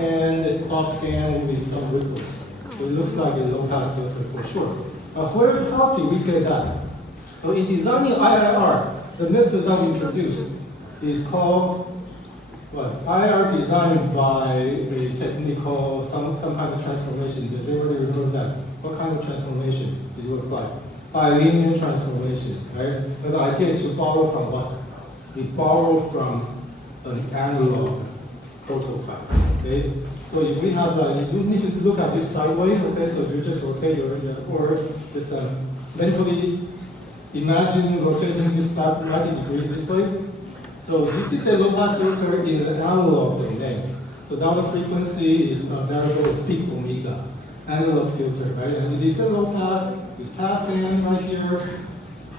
scan, the stop scan with some ripples. So it looks like a low-pass filter for sure. How do we get that? So in designing IIR, the method that we introduced is called what? IIR designed by a technical, some kind of transformation. Does anybody remember that? What kind of transformation did you apply? Bilinear transformation, right? So the idea is to borrow from what? We borrow from an analog prototype. Okay? So if we have, you need to look at this sideways, okay? So if you just rotate your or just mentally imagine rotating this 90 degrees this way. So this is a low-pass filter in the analog domain. So now the frequency is a variable is peak omega, analog filter, right? And this is a low-pass, it's pass band right here,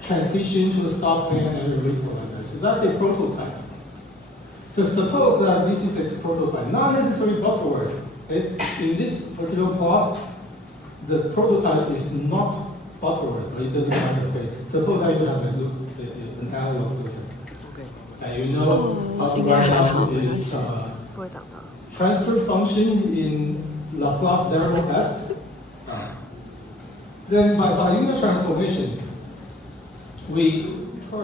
transition to the stop band and release like that. So that's a prototype. So suppose that this is a prototype, not necessarily Butterworth. Okay? In this particular plot, the prototype is not Butterworth, but it doesn't matter. Okay? Suppose I do have an analog filter. And you know how to write down its transfer function in Laplace variable S. Then by bilinear transformation, we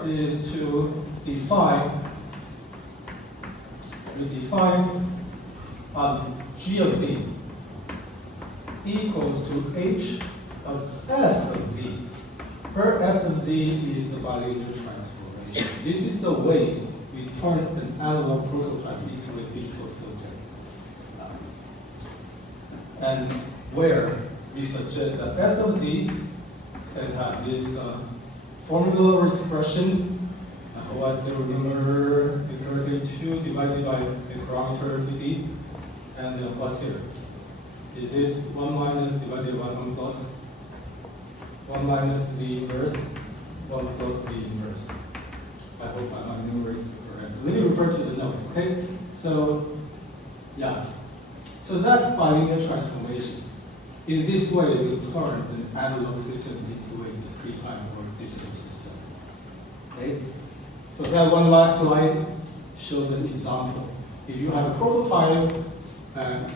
is to define G of Z equals to H of S of Z, where S of Z is the bilinear transformation. This is the way we turn an analog prototype into a digital filter. And where we suggest that S of Z can have this formula or expression. I hope I still remember the derivative 2 divided by the parameter TD. And what's here? Is it 1 minus divided by 1 plus? 1 minus the inverse, 1 plus the inverse. I hope my memory is correct. Let me refer to the note, okay? So, yeah. So that's bilinear transformation. In this way, we turn an analog system into a discrete time or digital system. Okay? So that one last slide shows an example. If you have a prototype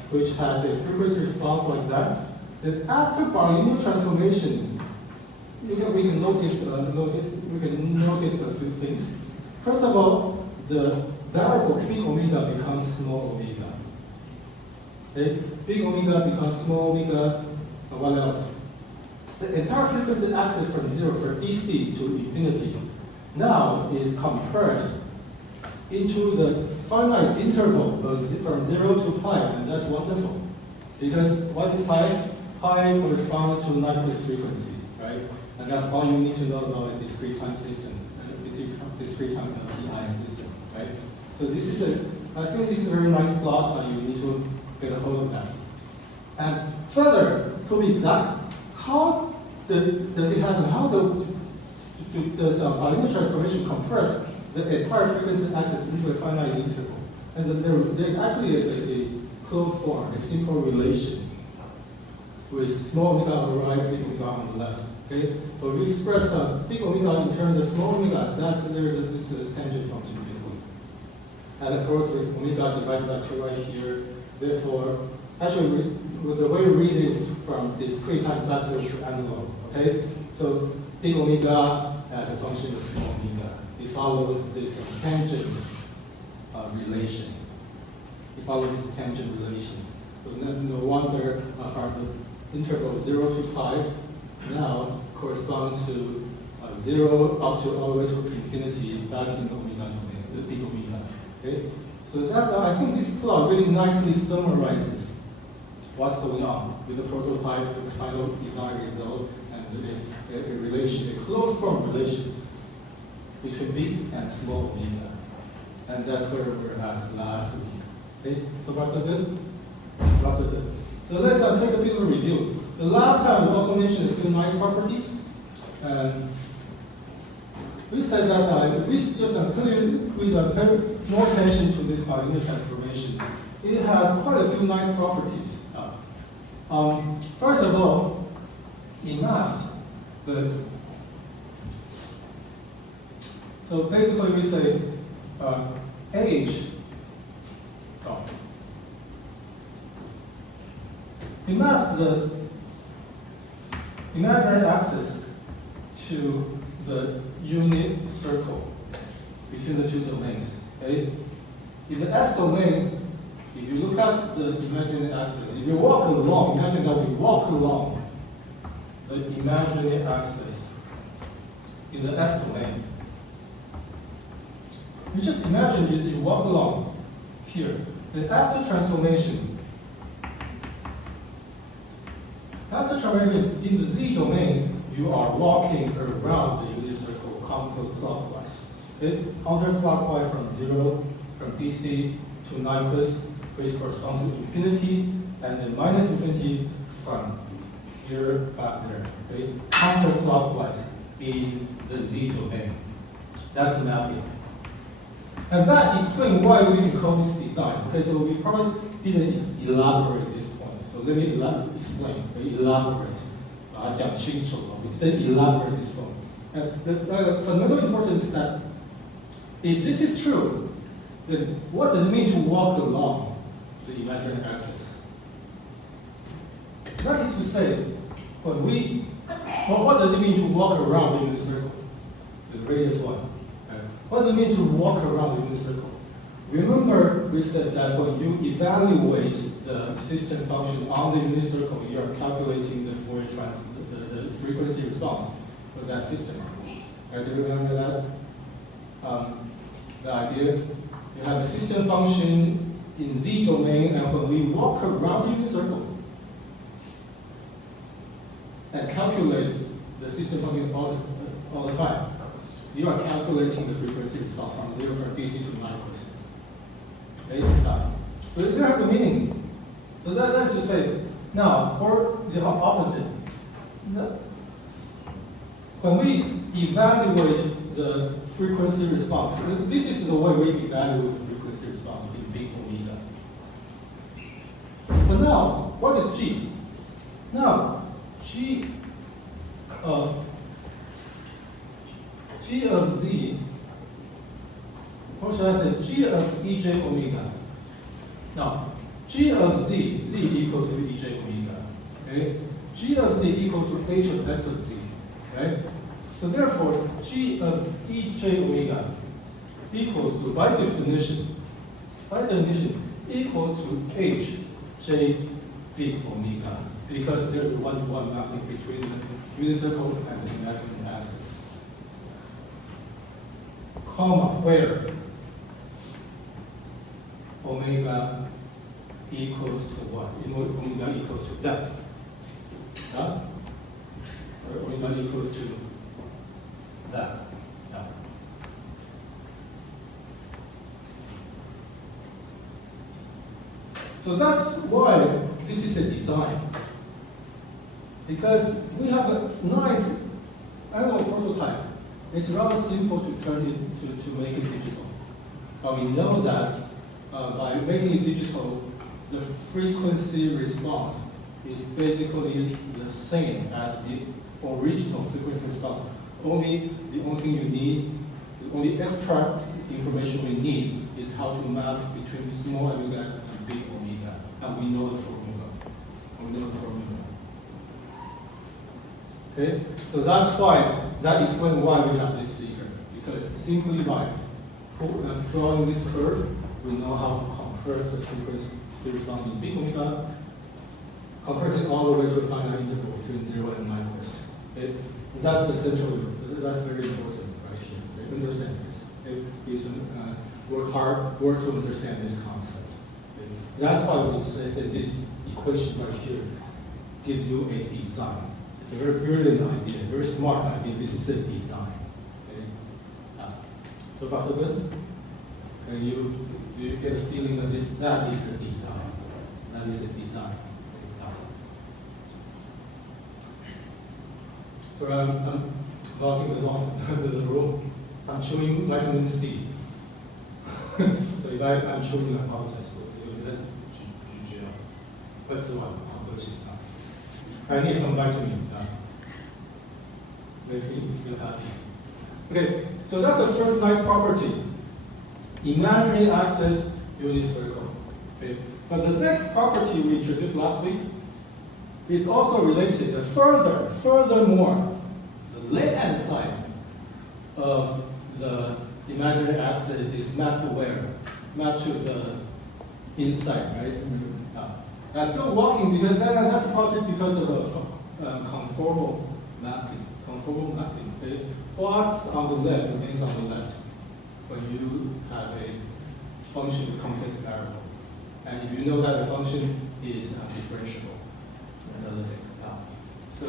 which has a frequency response like that, then after bilinear transformation, we can notice a few things. First of all, the variable big omega becomes small omega. Okay? Big omega becomes small omega, and what else? The entire frequency axis from 0 from DC to infinity now is compressed into the finite interval from 0 to pi, and that's wonderful. Because what is pi? Pi corresponds to Nyquist frequency, right? And that's all you need to know about a discrete time system, discrete time PI system, right? So this is I think this is a very nice plot, but you need to get a hold of that. And further, to be exact, how does it happen? How does bilinear transformation compress the entire frequency axis into a finite interval? And there's actually a closed form, a simple relation with small omega on the right, big omega on the left. Okay, so we express big omega in terms of small omega. This is a tangent function basically, and of course with omega divided by 2 right here. Therefore, actually, the way we read it is from discrete time vectors to analog. Okay, so big omega as a function of small omega. It follows this tangent relation. It follows this tangent relation. So no wonder from the interval 0 to pi now corresponds to 0 up to all the way to infinity back in the omega domain, the big omega. Okay? So that I think this plot really nicely summarizes what's going on with the prototype, with the final design result, and a relation, a closed form relation between big and small omega. And that's where we're at last week. Okay? So far so good? So good. So let's take a bit of a review. The last time we also mentioned a few nice properties. We said that if we just pay more attention to this bilinear transformation, it has quite a few nice properties. First of all, in mass, so basically we say H it maps the imaginary axis to the unit circle between the two domains. Okay? In the S domain, if you look at the imaginary axis, if you walk along, imagine that we walk along the imaginary axis in the S domain. You just imagine you walk along here. The after transformation in the Z domain, you are walking around the unit circle counterclockwise. Okay? Counterclockwise from 0, from DC to Nyquist, which corresponds to infinity, and then minus infinity from here back there. Okay? Counterclockwise in the Z domain. That's the mapping. And that explains why we can call this design. Okay, so we probably didn't elaborate this point. So let me explain, elaborate. We didn't elaborate this point. And the fundamental importance is that if this is true, then what does it mean to walk along the imaginary axis? That is to say, what does it mean to walk around in the circle? The radius 1. What does it mean to walk around the unit circle? Remember, we said that when you evaluate the system function on the unit circle, you are calculating the Fourier the frequency response for that system. Do you remember that? The idea, you have a system function in Z domain, and when we walk around the unit circle and calculate the system function all the time, you are calculating the frequency response from 0 from DC to Nyquist. Okay, so it has a meaning. So that's to say, now, or the opposite. When we evaluate the frequency response, this is the way we evaluate the frequency response in big omega. But now, what is G? Now, G of Z, or should I say G of Ej omega. Now, G of Z equals to Ej omega. Okay? G of Z equals to H of S of Z. Okay? So therefore, G of Ej omega equals to, by definition, equals to H J big omega, because there's a one-to-one mapping between the unit circle and the imaginary axis. Comma, where omega equals to what? Omega equals to that. Huh? Or omega equals to that. Yeah. So that's why this is a design. Because we have a nice analog prototype. It's rather simple to turn it to make it digital. But we know that by making it digital, the frequency response is basically the same as the original frequency response. The only thing you need, the only extra information we need is how to map between small omega and big omega. And we know the formula. Okay, so that's why, that explains why we have this figure. Because simply by drawing this curve, we know how to compress the frequency response in big omega, compress it all the way to a finite interval between 0 and Nyquist. Okay? That's essential, that's very important right here. Okay? Understand this. Okay? Please work to understand this concept. Okay? That's why we say this equation right here gives you a design. It's a very brilliant idea, very smart idea. This is a design. Okay? So far so good? And you get a feeling that that is a design. That is a design. So I'm blocking the room. I'm showing vitamin C. So if I'm showing, I apologize for it. That's the one. I need some vitamin. Make me feel happy. Okay, so that's the first nice property. Imaginary axis unit circle. Okay, but the next property we introduced last week is also related. Furthermore, the left-hand side of the imaginary axis is mapped to where? Mapped to the inside, right? I'm still walking because that's probably because of the conformal mapping. Okay? What's on the left remains on the left when you have a function with complex variable. And if you know that the function is differentiable, another thing. So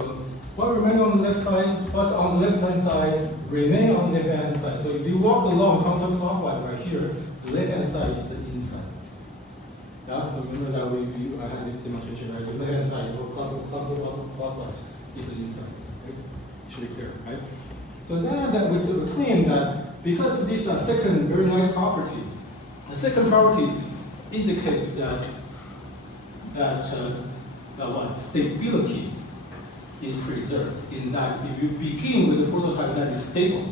what remains on the left side, what's on the left-hand side, remain on the left-hand side. So if you walk along counterclockwise right here, the left-hand side is the inside. So remember that I had this demonstration, right? The left-hand side, you go clockwise, is the inside. Right? It should be clear, right? So then we sort of claim that because of this second very nice property, the second property indicates that stability is preserved, in that if you begin with a prototype that is stable,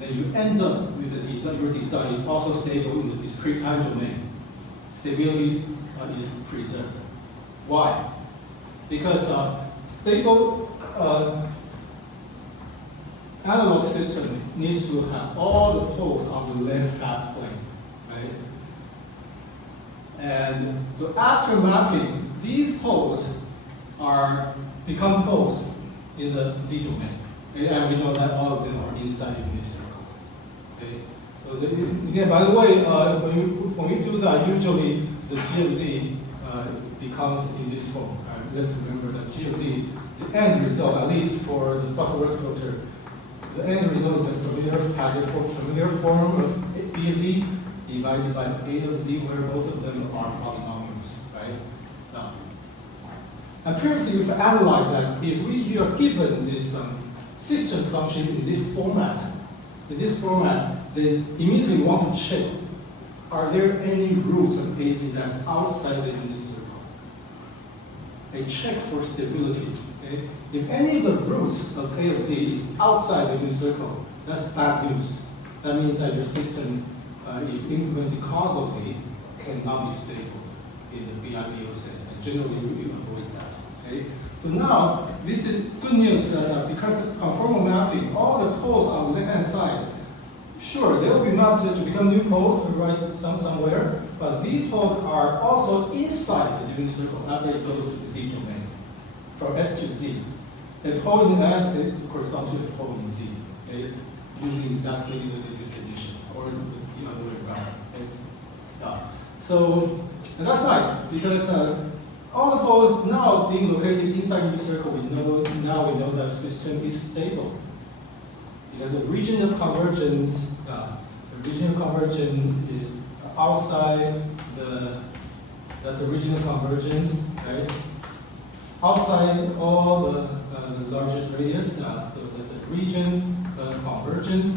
then you end up with the design, your design is also stable in the discrete time domain. Stability is preserved. Why? Because stable analog system needs to have all the poles on the left half plane, right? And so after mapping, these poles become poles in the D domain. Okay? And we know that all of them are inside of this circle. Okay? So again, by the way, when we do that, usually the G of Z becomes in this form. Right? Let's remember that G of Z, the end result, at least for the Butterworth filter, the end result is a familiar form of B of Z divided by A of Z, where both of them are polynomials, right? And previously we've analyzed that if you are given this system function in this format, then immediately want to check, are there any roots of AZ that's outside the unit circle? A check for stability. Okay? If any of the roots of A of Z is outside the unit circle, that's bad news. That means that your system, if implemented causally, cannot be stable in the BIBO sense. And generally, we avoid that. Okay? So now, this is good news that because of conformal mapping, all the poles on the left-hand side, sure, they will be mapped to become new poles, right, somewhere, but these poles are also inside the unit circle after it goes to the Z domain, from S to Z. A pole in S corresponds to a pole in Z, okay? Using exactly the definition, or the other way around. Okay? So that's right, because all the poles now being located inside the circle, we know that the system is stable. Because the region of convergence, is outside that's the region of convergence, right? Outside all the largest radius, so there's a region of convergence.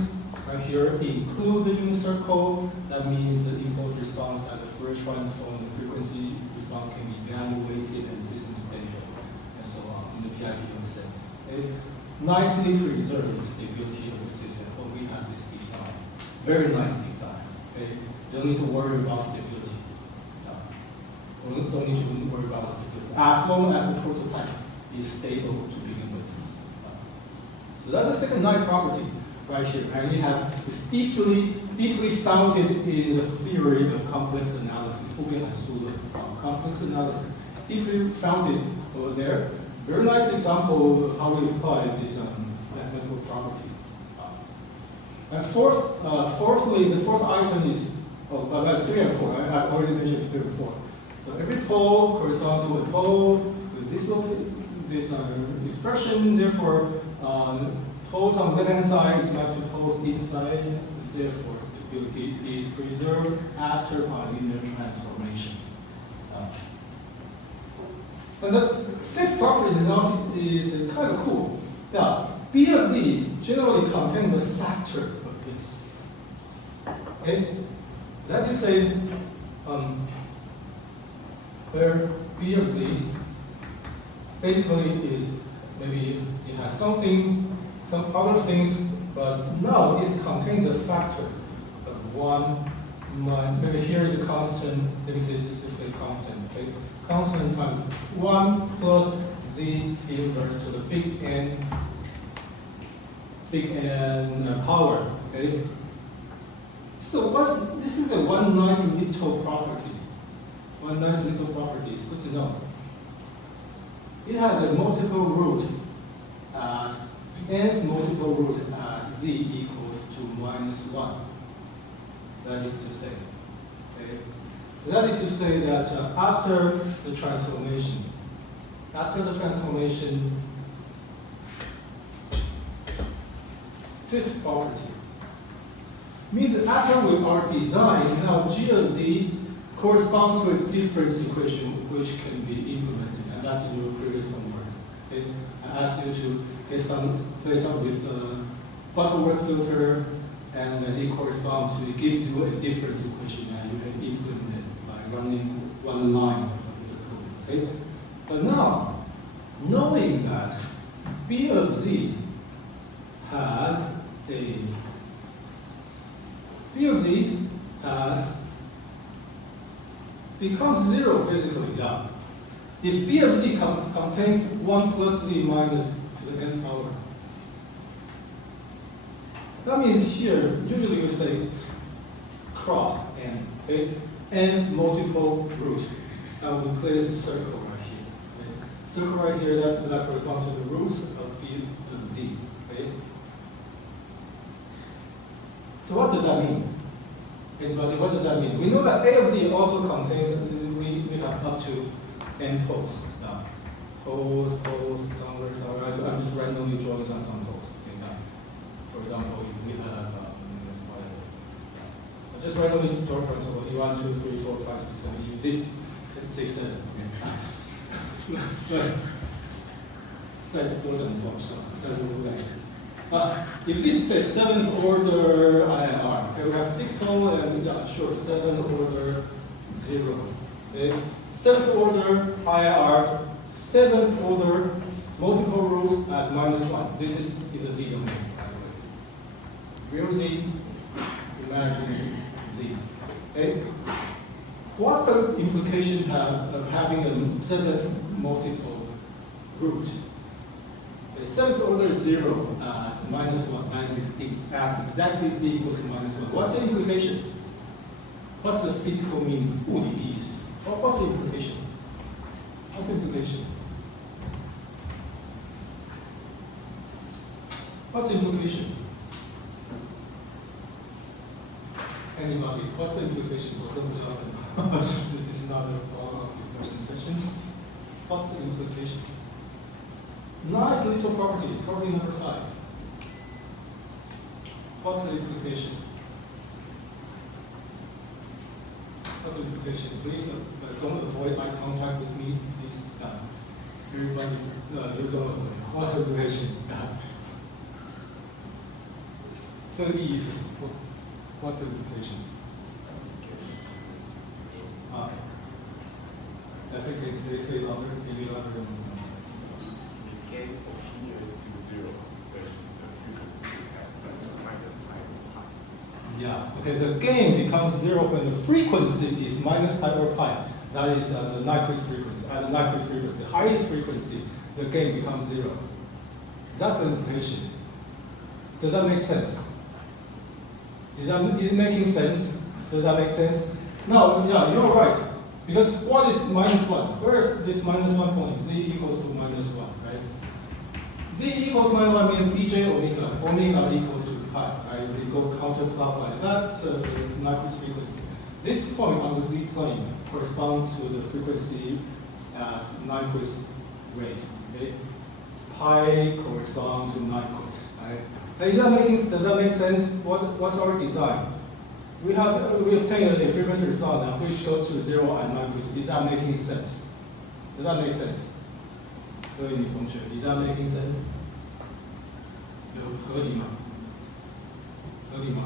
Right here, include the unit circle. That means the impulse response at the Fourier transform, the frequency response can be evaluated and system stable, and so on, in the PIBO sense. Okay? Nicely preserved stability of the system. What we have this design. Very nice design. Okay? You don't need to worry about stability. Don't need to worry about stability. As long as the prototype is stable to begin with. So that's the second nice property right here. And it has deeply founded in the theory of complex analysis, Fuggen and Suler. Complex analysis, deeply founded over there. Very nice example of how we apply this mathematical property. And fourthly, the fourth item is, that's 3 and 4. I've already mentioned 3 and 4. So every pole corresponds to a pole with this expression. Therefore, poles on the left-hand side is mapped to poles inside. Therefore, stability is preserved after linear transformation. And the fifth property is kind of cool. Yeah, B of Z generally contains a factor of this. Okay, that is say where B of Z basically is maybe it has some other things, but now it contains a factor of 1. Maybe here is a constant. Let me say it's a constant. Okay, constant times 1 plus Z inverse to the big N power. Okay. So this is one nice little property. One nice little property. It's good to know. It has a multiple root at nth multiple root at Z equals to -1. That is to say. Okay. That is to say that after the transformation, this property means that after we are designed, now G of Z corresponds to a difference equation which can be implemented, and that's in your previous homework. Okay? I asked you to play some with Butterworth filter, and it corresponds to, it gives you a difference equation, and you can implement it by running one line of the code. Okay? But now, knowing that B of Z has becomes 0 basically, yeah. If B of Z contains 1 plus Z minus to the n power, that means here, usually you say cross n, okay? Nth multiple root. And we clear the circle right here. Okay? Circle right here, that corresponds to the roots of B of Z. Okay? So what does that mean? Anybody, what does that mean? We know that A of Z also contains, we have up to n poles. Now, poles, somewhere. I'm just randomly drawing some poles. Okay, now, for example, if we have, whatever. I'll just randomly draw, for example, 1, 2, 3, 4, 5, 6, 7. If this, 6, 7. Okay. 再多整多少？再多来。If this is a 7th order INR, okay, we have 6 pole and sure 7th order 0. Okay. 7th order INR, 7th order multiple root at -1. This is in the D domain. Real Z, imaginary Z. Okay. What's the implication of having a 7th multiple root? The 7th order is 0 at -1, and it's at exactly Z equals to -1. What's the implication? What's the physical meaning? What's the implication? What's the implication? What's the implication? Anybody? What's the implication? This is not a follow-up discussion session. What's the implication? Nice little property number 5. What's the implication? What's the implication? Please don't avoid eye contact with me. Please, everybody, you don't avoid. What's the implication? 这个意义是什么 ？What's the implication? That's okay. Say louder. Maybe louder than Gain continuous to 0, the frequency is at -pi. Yeah, okay, the gain becomes 0 when the frequency is -pi or pi. That is the Nyquist frequency. At the Nyquist frequency, the highest frequency, the gain becomes 0. That's the implication. Does that make sense? Is it making sense? Does that make sense? No, yeah, you're right. Because what is -1? Where is this -1 point? Z equals to -1, right? Z equals -1 means Bj omega. Omega equals to pi, right? We go counterclockwise. That's the Nyquist frequency. This point on the Z plane corresponds to the frequency at Nyquist rate. Okay? Pi corresponds to Nyquist, right? Does that make sense? What's our design? We obtain a frequency response now which goes to 0 at Nyquist. Is that making sense? Does that make sense? 各位女同学 ，Is that making sense? 有合理吗？合理吗？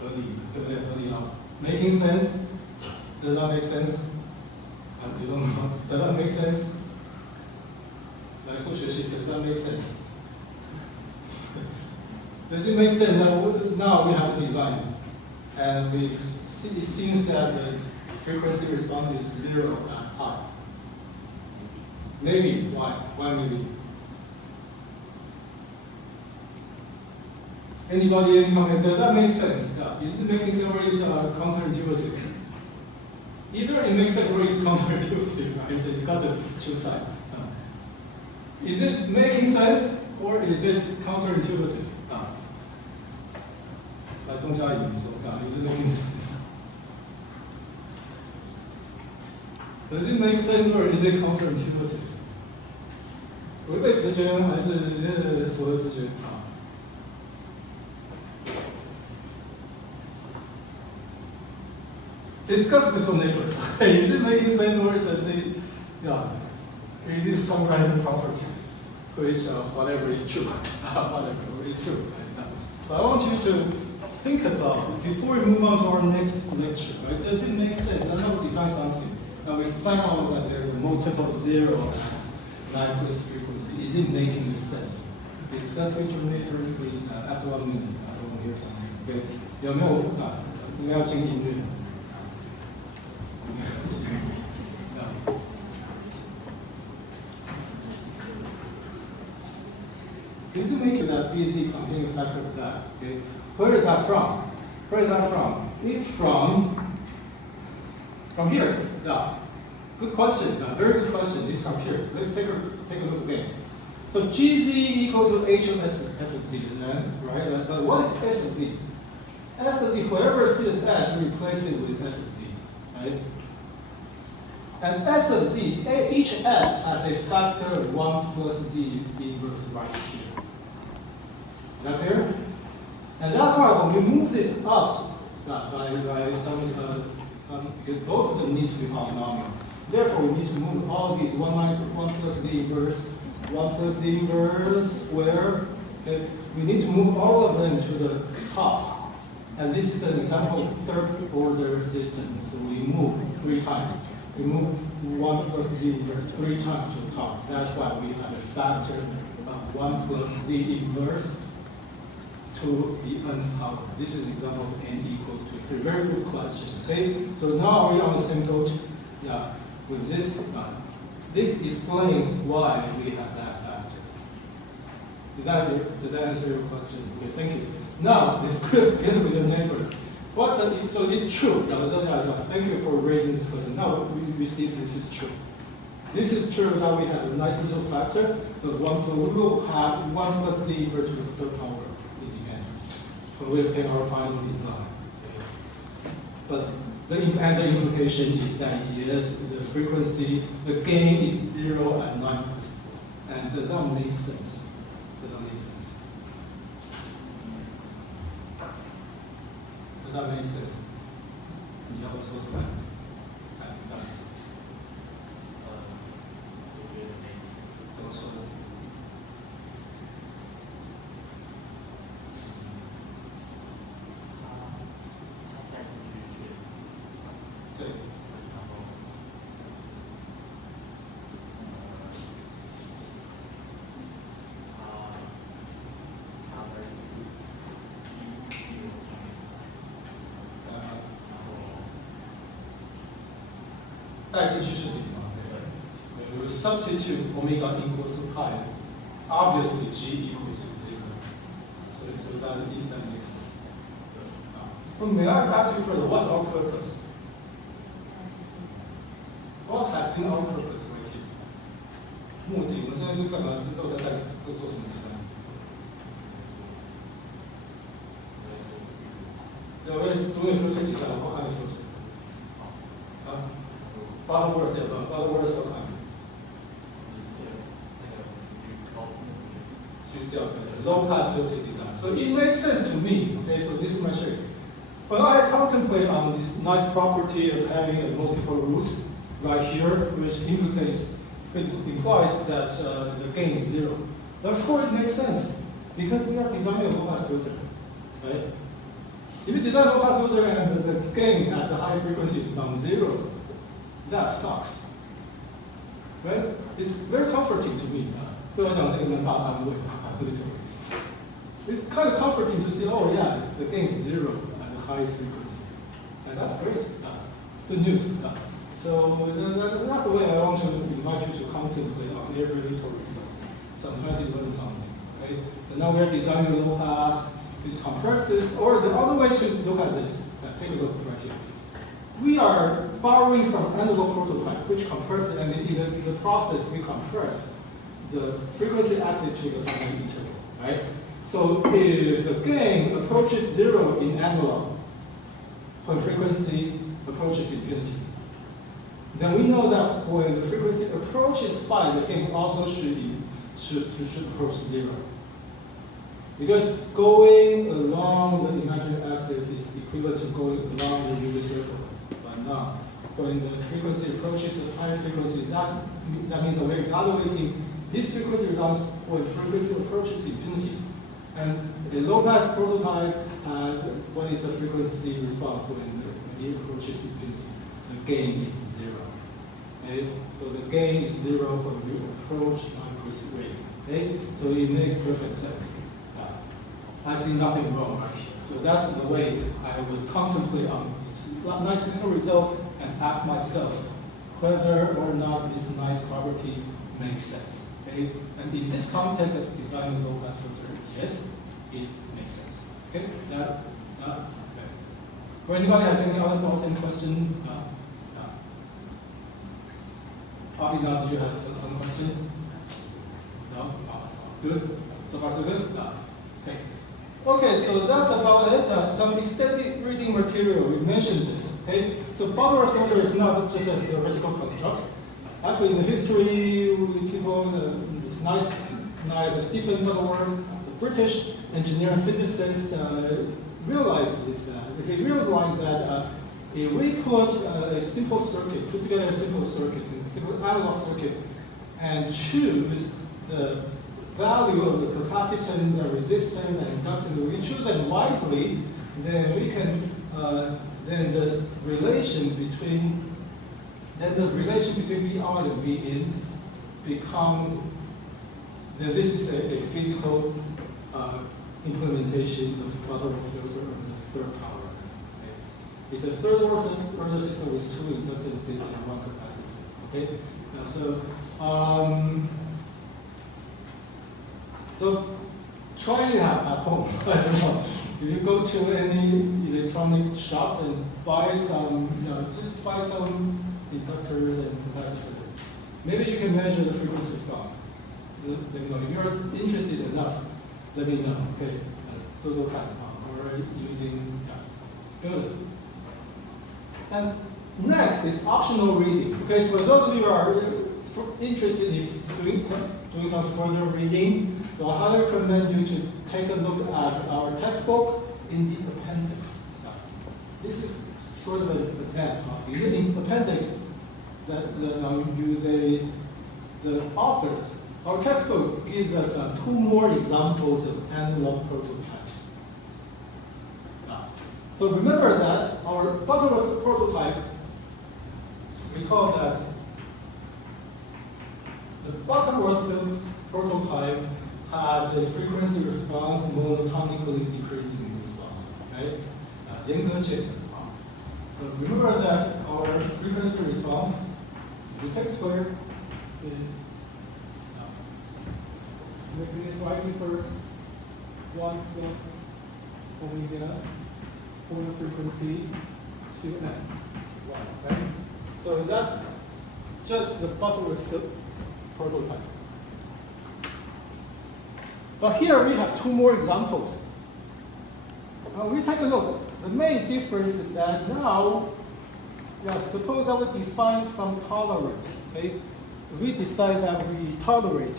合理，对不对？合理啊 ？Making sense? Does that make sense? You don't know. Does that make sense? 来数学系 Does that make sense? Does it make sense? Now we have a design, and it seems that the frequency response is 0 at pi. Maybe. Why? Why maybe? Anybody, any comment? Does that make sense? Yeah. Is it making sense or is counterintuitive? Either it makes sense or it's counterintuitive, right? So you got to choose side. Is it making sense or is it counterintuitive? 来，钟嘉怡说，is it making sense? Does it make sense or is it counterintuitive? 违背直觉还是符合直觉？ Discuss with your neighbors. Is it making sense or does it, it is some random property, which whatever is true, whatever is true. But I want you to think about, before we move on to our next lecture, right, does it make sense? I know we design something, and we find out that there is a multiple zero Nyquist frequency. Is it making sense? Discuss with your neighbors, please. After 1 minute, I don't want to hear something. Okay? 有没有应该要进音乐？ If you make that BZ continuous factor of that, okay, where is that from? Where is that from? It's from here. Yeah. Good question. Very good question. It's from here. Let's take a look again. So GZ equals to H of SZ, right? But what is SZ? SZ, wherever C is S, replace it with SZ, right? And S of Z, each S has a factor of 1 plus Z inverse right here. Is that clear? And that's why when we move this up by some because both of them needs to be polynomial. Therefore, we need to move all these 1 plus Z inverse, 1 plus Z inverse square. Okay? We need to move all of them to the top. And this is an example of third order system. So we move 3 times. We move 1 plus Z inverse 3 times to the top. That's why we have a factor of 1 plus Z inverse to the nth power. This is an example of n equals to 3. Very good question. Okay, so now are we on the same boat? Yeah, with this. This explains why we have that factor. Does that answer your question? Okay, thank you. Now discuss with your neighbor. So it's true. Thank you for raising this question. Now we see this is true. This is true that we have a nice little factor, but we will have 1 plus Z equal to the third power. So we'll take our final design. But the implication is that yes, the frequency, the gain is 0 at 9 plus. And does that make sense? Does that make sense? Does that make sense? 你要说出来。怎么说呢？ 对。带进去是零嘛？对。You substitute omega equals to pi. Obviously, G equals to 0. So that makes sense. So may I ask you further, what's our purpose? What has been our purpose with it? 目的，我们现在是干嘛？知道在做什么事？对，我也说这几项，我看你说什么。啊，八个 words 要看，八个 words 要看。去掉 low pass filter design. So it makes sense to me. Okay, so this is my trick. When I contemplate on this nice property of having a multiple roots right here, which implies that the gain is 0. Therefore, it makes sense because we are designing a low-pass filter, right? If you design a low-pass filter and the gain at the high frequency is non-0, that sucks, right? It's very comforting to me. 对我讲这个蛮大安慰，It's kind of comforting to see, oh yeah, the gain is 0 at the highest frequency, and that's great. It's good news. So that's the way I want to invite you to come contemplate on every little result. Sometimes you learn something. Okay? So now we're designing low pass, which compresses, or the other way to look at this, take a look right here. We are borrowing from analog prototype, which compresses, and in the process we compress the frequency axis to the finite interval, right? So if the gain approaches 0 in analog, when frequency approaches infinity, then we know that when the frequency approaches phi, the gain also should approach 0. Because going along the imaginary axis is equivalent to going along the unit circle. But now, when the frequency approaches the higher frequency, that means that we're evaluating this frequency response when frequency approaches infinity. And a low-pass prototype, what is the frequency response when it approaches infinity? The gain is 0. Okay? So the gain is 0 when we approach non-increasing rate. Okay? So it makes perfect sense. I see nothing wrong right here. So that's the way I would contemplate on this nice little result and ask myself whether or not this nice property makes sense. Okay? And in this context of designing low-pass filter, yes, it makes sense. Okay? Okay. For anybody has any other thoughts and question? Probably not. Do you have some question? No? Good? So far so good? Okay. Okay, so that's about it. Some extended reading material, we mentioned this. Okay? So Butterworth filter is not just a theoretical construct. Actually, in the history, people, this nice Stephen Butterworth, the British engineer and physicist, realized this. He realized that if we put a simple circuit, put together a simple circuit, a simple analog circuit, and choose the value of the capacitance, the resistance, and inductance, we choose them wisely, then we can, then the relation between V out and V in becomes, then this is a physical implementation of Butterworth filter of the third power. Okay? It's a third order system with 2 inductances and 1 capacitor. Okay? So try it out at home. I don't know. If you go to any electronic shops and buy some, just buy some inductors and capacitors. Maybe you can measure the frequency response. If you're interested enough, let me know. Okay. So or using good. And next is optional reading. Okay, so for those of you who are interested in doing some further reading, so I highly recommend you to take a look at our textbook in the appendix. This is sort of an advanced copy. In the appendix, the authors, our textbook gives us 2 more examples of analog prototypes. So remember that our Butterworth prototype, we call that the Butterworth prototype has a frequency response monotonically decreasing response, right? 严格解。So remember that our frequency response, the take square is, let's do this slightly first, 1 plus omega for the frequency to n, 1, right? So that's just the Butterworth prototype. But here we have 2 more examples. We take a look. The main difference is that now, suppose that we define some tolerance. Okay, we decide that we tolerate.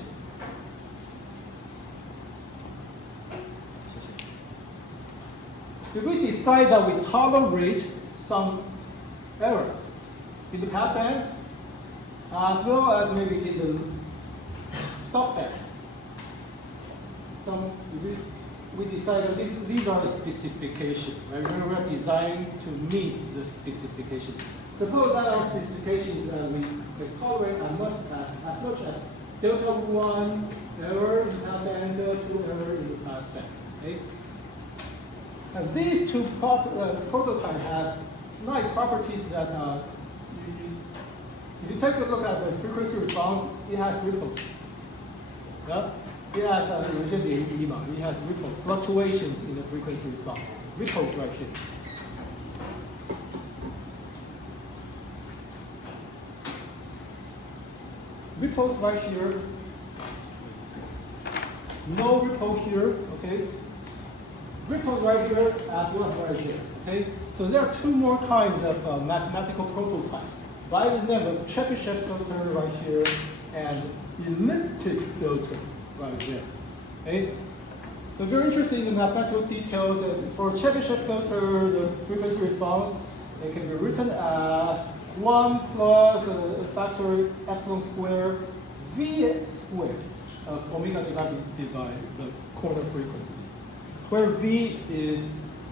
If we decide that we tolerate some error in the pass band, as well as maybe in the stop band, we decide that these are the specifications, right? We're designed to meet the specification. Suppose that our specifications that we tolerate as much as delta 1 error in the pass band, delta 2 error in the pass band. Okay? And these 2 prototypes have nice properties that if you take a look at the frequency response, it has ripples. Yeah? It has it has ripples, fluctuations in the frequency response. Ripples right here. Ripples right here. No ripple here, okay? Ripples right here as well as right here, okay? So there are two more kinds of mathematical prototypes. By the name of Chebyshev filter right here and elliptic filter right there, okay? So very interesting in the mathematical details. For Chebyshev filter, the frequency response, it can be written as 1 plus a factor epsilon square V squared of omega divided by the corner frequency. Where V is,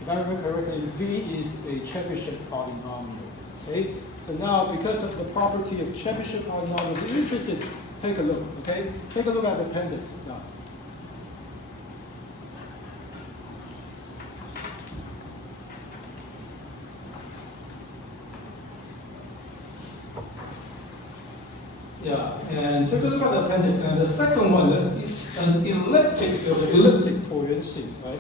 if I remember correctly, V is a Chebyshev polynomial. Okay? So now, because of the property of Chebyshev polynomial, if you're interested, take a look. Okay? Take a look at the appendix now. Yeah, and take a look at the appendix. And the second one is an elliptic filter, elliptic 椭圆形, right?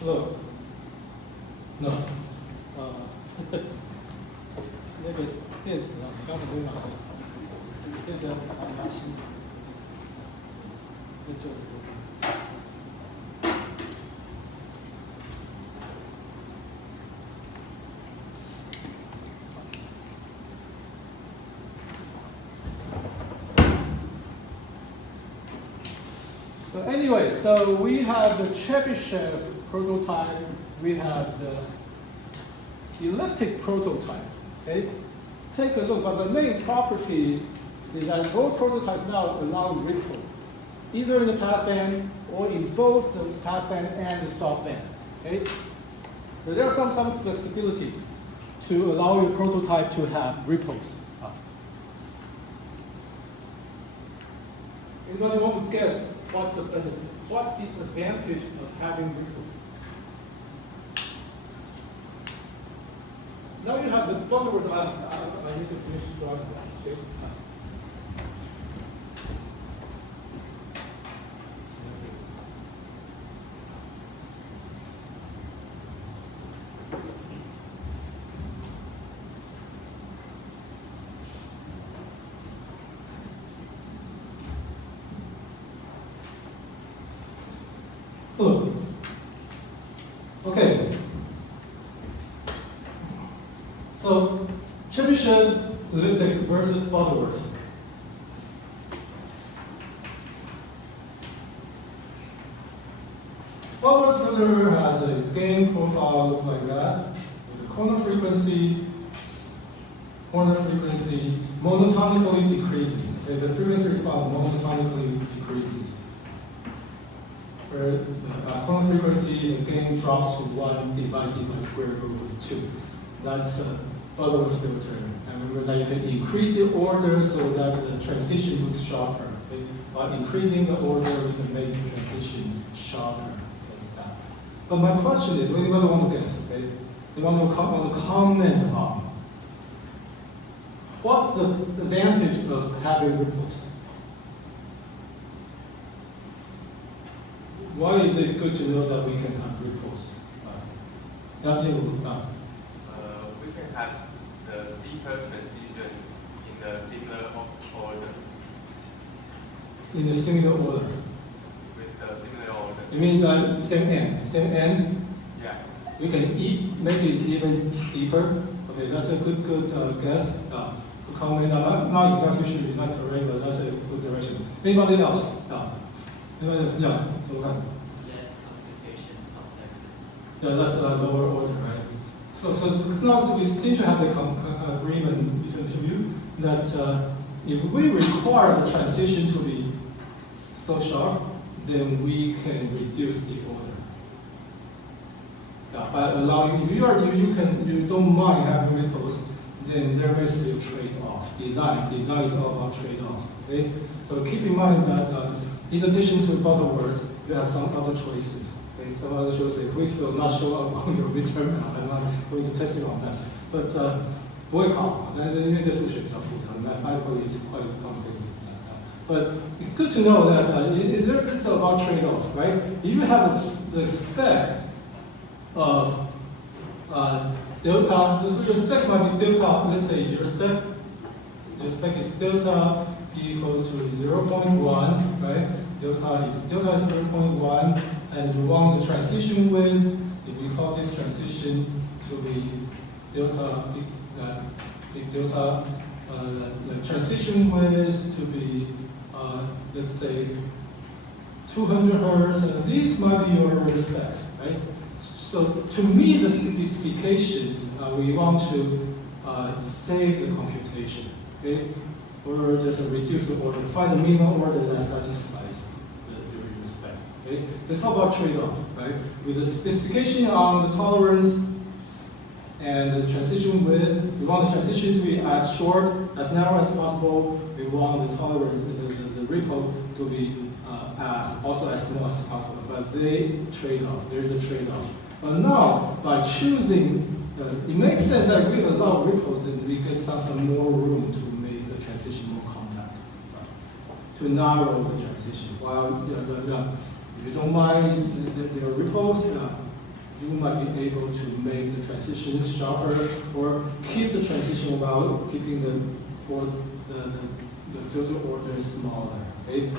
Slow. No. 那个电池啊，刚才没拿到，这个拿新，那就。So anyway, so we have the Chebyshev prototype, we have the elliptic prototype. Okay? Take a look, but the main property is that both prototypes now allow ripple, either in the passband or in both the passband and the stopband. Okay? So there's some flexibility to allow your prototype to have ripples. Anybody want to guess what's the benefit? What's the advantage of having ripples? Now you have the buzzwords. I need to finish drawing this. Okay? Look. Okay. So Chebyshev elliptic versus Butterworth. Butterworth filter has a gain profile look like that, with a corner frequency monotonically decreasing. Okay, the frequency response monotonically decreases. Where corner frequency, the gain drops to 1 divided by square root of 2. That's Butterworth filter. And remember that you can increase the order so that the transition looks sharper. Okay? By increasing the order, we can make the transition sharper. Okay? But my question is, what do you want to guess? Okay? You want to comment on what's the advantage of having ripples? Why is it good to know that we can have ripples? We can have the steeper transition in the similar order. In a similar order. With the similar order. You mean like same end? Same end? Yeah. We can make it even steeper. Okay, that's a good guess. Comment. Not exactly sure it's not correct, but that's a good direction. Anybody else? Anybody? Yeah. So Less computation complexity. yeah, that's a lower order, right? So now we seem to have the agreement between you that if we require the transition to be so sharp, then we can reduce the order. By allowing, if you don't mind having ripples, then there is a trade-off. Design is all about trade-off. Okay? So keep in mind that in addition to Butterworth, you have some other choices. Okay? Okay, some other shows say which will not show up on your return. I'm not going to test you on that. But 不会考，但是因为这数学比较复杂，mathematical is quite complicated. But it's good to know that it's about trade-off, right? If you have the spec of delta, so your spec might be delta, let's say your spec is delta equals to 0.1, right? Delta is 0.1, and you want the transition width, if we call this transition to be delta, the transition width to be, let's say, 200 hertz, and these might be your specs, right? So to meet the specifications, we want to save the computation, okay? Or just reduce the order, find the minimum order that satisfies your spec, okay? Let's talk about trade-off, right? With the specification on the tolerance and the transition width, we want the transition to be as short, as narrow as possible. We want the tolerance, the ripple to be also as small as possible. But they trade off. There's a trade-off. But now, by choosing, it makes sense that we allow ripples and we get some more room to make the transition more compact, right? To narrow the transition. While if you don't mind the ripples, you might be able to make the transition sharper or keep the transition while keeping the filter order smaller. Okay?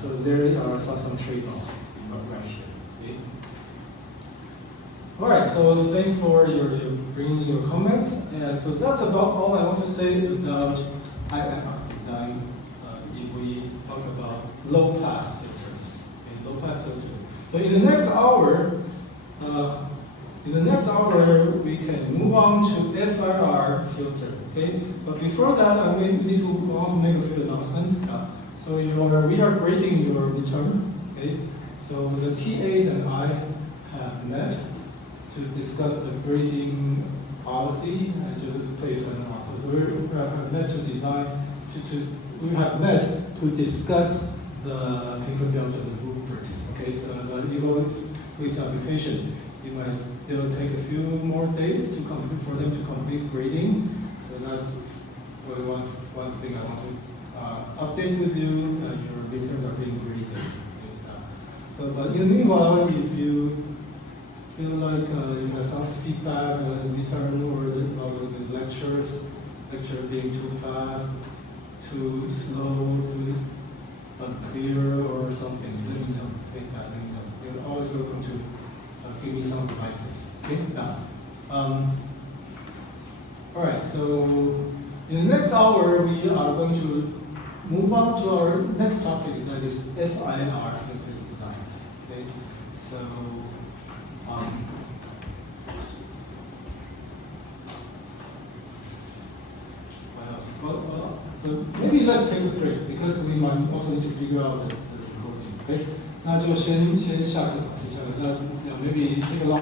So there are some trade-offs right here. Okay? All right, so thanks for your bringing your comments. And so that's about all I want to say about IMR design. If we talk about low-pass filters, okay, low-pass filter. So in the next hour, we can move on to SIR filter. Okay, but before that, I want to make a few announcements. So we are grading your return. Okay, so the TAs and I have met to discuss the grading policy and just place an offer. We have met to design we have met to discuss the the rubrics. Okay, so please be patient. It might still take a few more days for them to complete grading. So that's one thing I want to update with you. Your returns are being graded. But in the meanwhile, if you feel like you have some feedback on the return or the lecture being too fast, too slow, too unclear or something, let me know. Let me know. You're always welcome to give me some advices. Okay? Now, all right. So in the next hour, we are going to move on to our next topic, that is FIR, filter design. Okay. So what else? Well, so maybe let's take a break because we might also need to figure out the recording. Okay. 那就先下课，maybe take a long